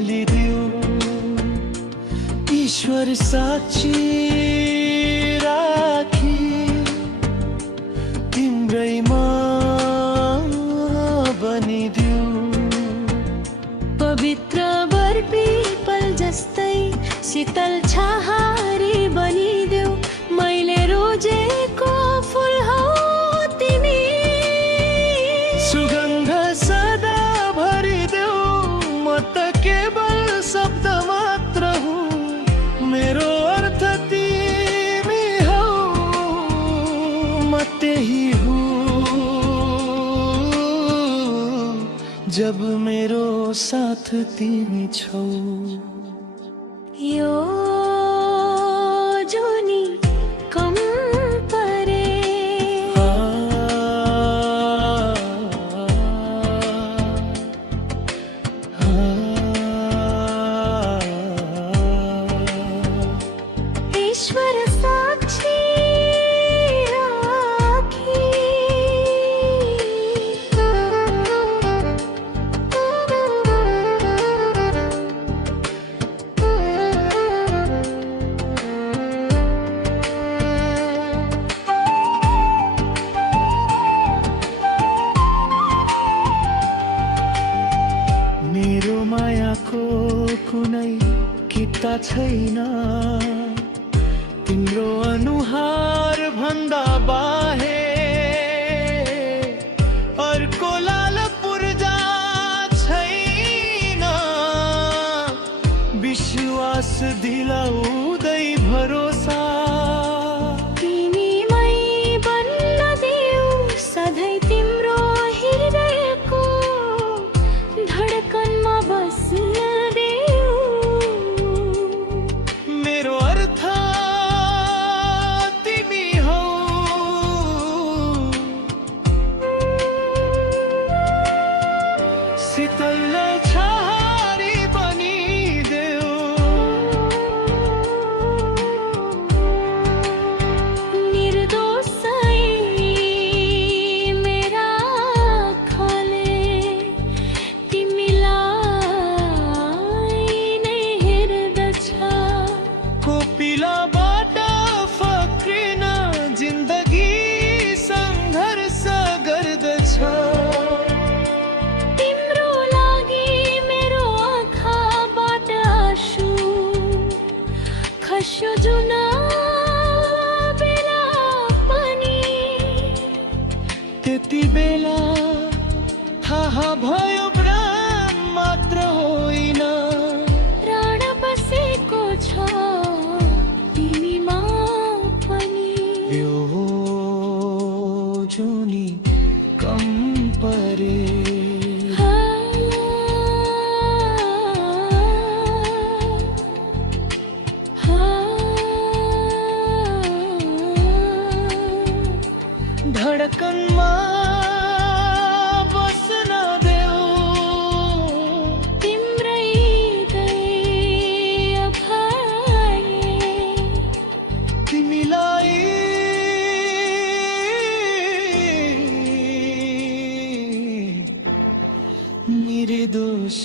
बलिदेऊ ईश्वर साक्षी राखी तिम्रैमा बनिदेऊ। पवित्र were people जस्तै शीतल छाहारी बनिदेऊ। मैले रोजेको फुल हौ तिमी, सुगन्ध सदा भरिदेऊ। म त केवल शब्द मात्र हुँ, मेरो अर्थ तिमी हौ, म त्यही हूँ जब मेरो साथ तिमी छौ। यो जुनी कम परे ईश्वर साक्षी राखी। मेरो मायाको कुनै किता छैन, तिम्रो अनुहार भन्दा बाहे अर्को लाल पूर्जा छैन। विश्वास दिलाउँदै भरोसा तिमीमै बन्न देऊ, सधैँ तिम्रो हृदयको धडकनमा बस्न देऊ। मेरो अर्थ तिमी हौ, शीतल छाहारी बनिदेऊ। निर्दोषै मेरा आँखाले तिमीलाई नै हेर्दछ। कोपिलाबाट फक्रिन जिन्दगी सङ्घर्ष गर्दछ। तिम्रो लागि मेरो आँखाबाट आँसु खस्यो जुन बेला पनि, त्यति बेला थाहा भयो प्राण मात्र होइन, प्राण बसेको छ तिमीमा पनि। यो जुनी कम परे धडकनमा बस्न देऊ। तिम्रै दया भए तिमीलाई निर्दोष